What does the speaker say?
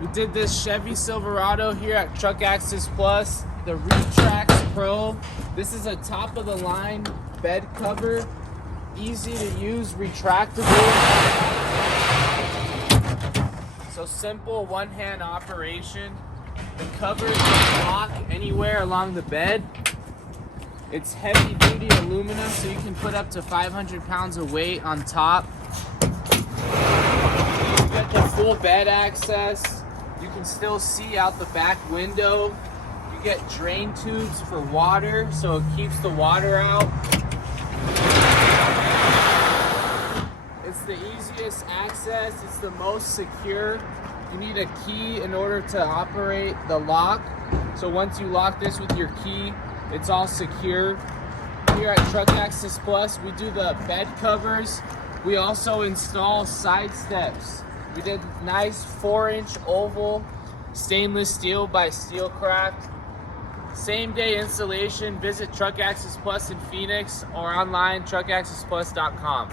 We did this Chevy Silverado here at Truck Access Plus, the RetraxPRO. This is a top of the line bed cover, easy to use, retractable. So simple one-hand operation. The covers can lock anywhere along the bed. It's heavy duty aluminum, so you can put up to 500 pounds of weight on top. You get the full bed access. You can still see out the back window. You get drain tubes for water, so it keeps the water out. It's the easiest access. It's the most secure. You need a key in order to operate the lock. So once you lock this with your key, it's all secure. Here at Truck Access Plus, we do the bed covers. We also install side steps. We did nice 4-inch oval stainless steel by Steelcraft. Same day installation. Visit Truck Access Plus in Phoenix or online truckaccessplus.com.